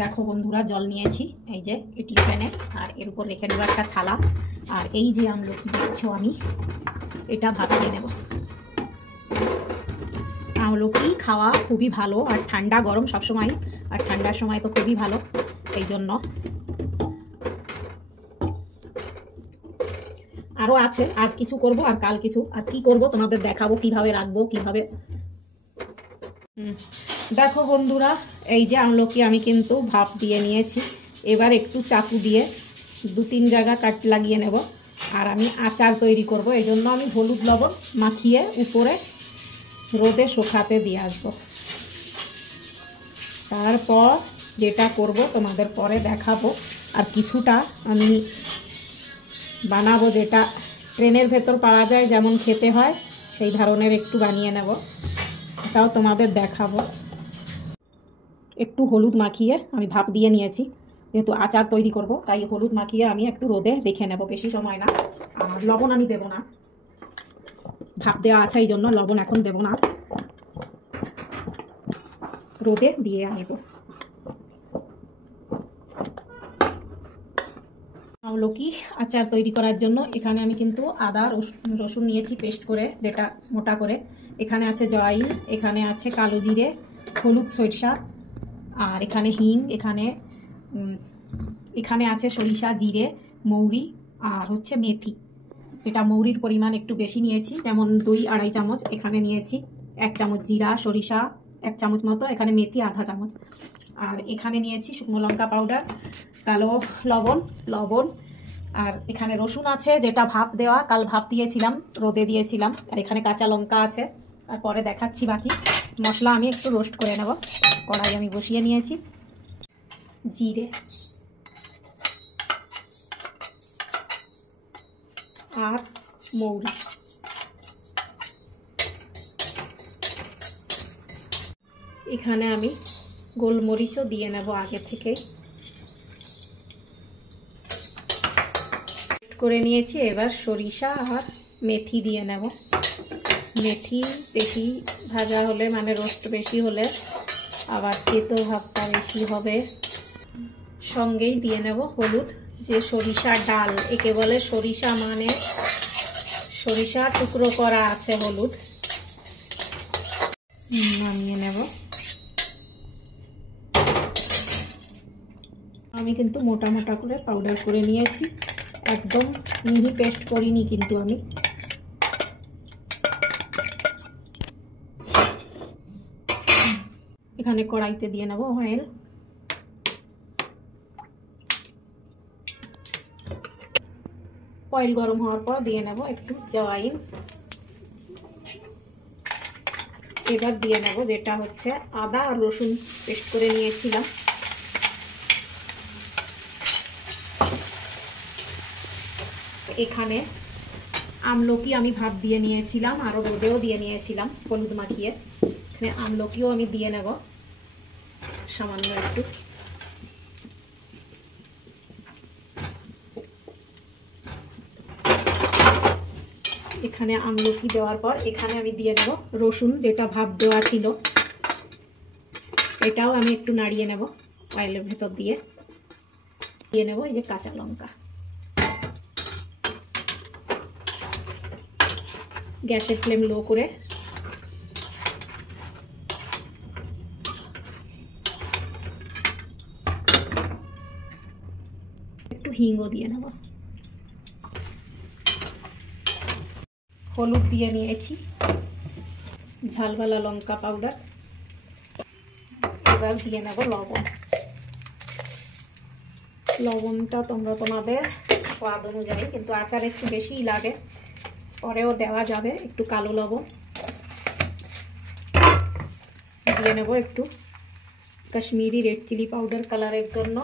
দেখো বন্ধুরা, জল নিয়েছি এই যে ইডলি প্যানে, আর এর উপর রেখে দেবো একটা থালা। আর এই যে আমলকি দেখছো আমি এটা ভাপিয়ে নেব। আমলকি খাওয়া খুবই ভালো, আর ঠান্ডা গরম সবসময়, আর ঠান্ডার সময় তো খুবই ভালো। এই জন্য আরও আছে, আজ কিছু করব আর কাল কিছু, আর কি করব তোমাদের দেখাবো, কিভাবে রাখবো কিভাবে। দেখো বন্ধুরা, এই যে আমলকি আমি কিন্তু ভাপ দিয়ে নিয়েছি। এবার একটু চাকু দিয়ে 2-3 জায়গা কাট লাগিয়ে নেব। আর আমি আচার তৈরি করব, এই জন্য আমি হলুদ লবণ মাখিয়ে উপরে রোদে শুকাতে দিয়ে আসবো। তারপর যেটা করব তোমাদের পরে দেখাবো। আর কিছুটা আমি বানাবো, যেটা ট্রেনের ভেতর পাওয়া যায় যেমন খেতে হয় সেই ধরনের একটু বানিয়ে নেব, এটাও তোমাদের দেখাবো। একটু হলুদ মাখিয়ে আমি ভাপ দিয়ে নিয়েছি, যেহেতু আচার তৈরি করব তাই হলুদ মাখিয়ে আমি একটু রোদে রেখে নেব, বেশি সময় না। আর লবণ আমি দেব না, ভাপ দেওয়া আছে এই জন্য লবণ এখন দেব না, রোদে দিয়ে আসব। আমলকি আচার তৈরি করার জন্য এখানে আমি কিন্তু আদা রসুন নিয়েছি পেস্ট করে, যেটা মোটা করে। এখানে আছে জয়িন, এখানে আছে কালো জিরে, হলুদ সরিষা, আর এখানে হিং, এখানে আছে সরিষা, জিরে, মৌরি, আর হচ্ছে মেথি, যেটা মৌরির পরিমাণ একটু বেশি নিয়েছি, যেমন 2-2.5 চামচ এখানে নিয়েছি। 1 চামচ জিরা, সরিষা 1 চামচ মতো, এখানে মেথি আধা চামচ। আর এখানে নিয়েছি শুকনো লঙ্কা পাউডার, কালো লবণ, আর এখানে রসুন আছে যেটা ভাপ দেওয়া, কাল ভাপ দিয়েছিলাম, রোদে দিয়েছিলাম। আর এখানে কাঁচা লঙ্কা আছে, তারপরে দেখাচ্ছি বাকি মশলা। আমি একটু রোস্ট করে নেব, কড়াই আমি বসিয়ে নিয়েছি। জিরে আর মৌরি, এখানে আমি গোলমরিচও দিয়ে নেব আগে থেকেই করে নিয়েছি। এবার সরিষা আর মেথি দিয়ে নেব। মেথি বেশি ভাজা হলে, মানে রোস্ট বেশি হলে আবার তেতো ভাবটা বেশি হবে। সঙ্গেই দিয়ে নেব হলুদ, যে সরিষার ডাল, একে বলে সরিষা, মানে সরিষা টুকরো করা আছে হলুদ। নামিয়ে নেব। আমি কিন্তু মোটা মোটা করে পাউডার করে নিয়েছি, একদম মিহি পেস্ট করিনি কিন্তু আমি। এখানে কড়াইতে দিয়ে নেব অয়েল। অয়েল গরম হওয়ার পর দিয়ে নেব একটু জয়িন। এবার দিয়ে নেব যেটা হচ্ছে আদা আর রসুন পেস্ট করে নিয়েছিলাম। এখানে আমলকি আমি ভাপ দিয়ে নিয়েছিলাম, আরও রোদেও দিয়ে নিয়েছিলাম হলুদ মাখিয়ে। এখানে আমলকিও আমি দিয়ে নেব সামান্য একটু। এখানে আমলকি দেওয়ার পর এখানে আমি দিয়ে নেব রসুন, যেটা ভাপ দেওয়া ছিল, এটাও আমি একটু নাড়িয়ে নেব অয়েলের ভেতর দিয়ে। দিয়ে নেব এই যে কাঁচা লঙ্কা। গ্যাসের ফ্লেম লো করে একটু হিংও দিয়ে নেব। হলুদ দিয়ে নিয়েছি, ঝালওয়ালা লঙ্কা পাউডার। এবার দিয়ে নেব লবণ। লবণটা তোমরা তোমাদের স্বাদ অনুযায়ী, কিন্তু আচার একটু বেশিই লাগে, পরেও দেওয়া যাবে একটু কালো লবণ। দিয়ে নেব একটু কাশ্মীরি রেড চিলি পাউডার কালারের জন্য।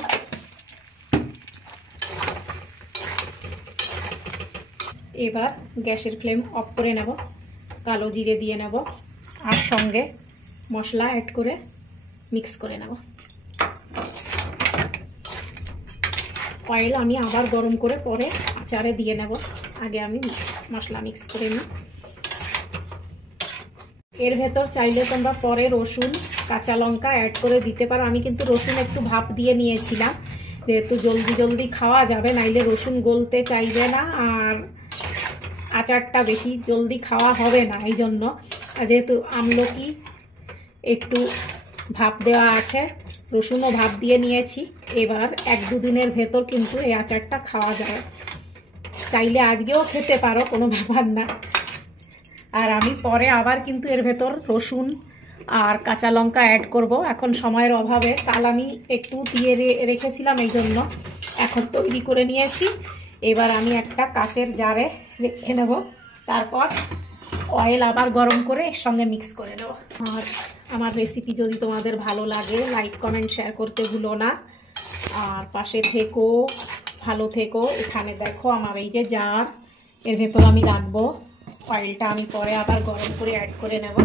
এবার গ্যাসের ফ্লেম অফ করে নেব, কালো জিরে দিয়ে নেব, আর সঙ্গে মশলা অ্যাড করে মিক্স করে নেব। অয়েল আমি আবার গরম করে পরে আচারে দিয়ে নেব, আগে আমি মশলা মিক্স করে নিই। এর ভেতর চাইলে তোমরা পরে রসুন কাঁচা লঙ্কা অ্যাড করে দিতে পারো। আমি কিন্তু রসুন একটু ভাপ দিয়ে নিয়েছিলাম, যেহেতু জলদি জলদি খাওয়া যাবে, নাইলে রসুন গলতে চাইবে না আর আচারটা বেশি জলদি খাওয়া হবে না। এই জন্য যেহেতু আমলকি একটু ভাপ দেওয়া আছে, রসুনও ভাপ দিয়ে নিয়েছি, এবার 1-2 দিনের ভেতর কিন্তু এই আচারটা খাওয়া যায়। চাইলে আজকেও খেতে পারো, কোনো ব্যাপার না। আর আমি পরে আবার কিন্তু এর ভেতর রসুন আর কাঁচা লঙ্কা অ্যাড করব। এখন সময়ের অভাবে কাল আমি একটু দিয়ে রেখেছিলাম, এই জন্য এখন তৈরি করে নিয়েছি। এবার আমি একটা কাচের জারে রেখে নেব, তারপর অয়েল আবার গরম করে এর সঙ্গে মিক্স করে নেব। আর আমার রেসিপি যদি তোমাদের ভালো লাগে লাইক কমেন্ট শেয়ার করতে ভুলো না, আর পাশে থেকো, ভালো থেকো। এখানে দেখো আমার এই যে জার, এর ভেতর আমি রাখবো। অয়েলটা আমি পরে আবার গরম করে অ্যাড করে নেব।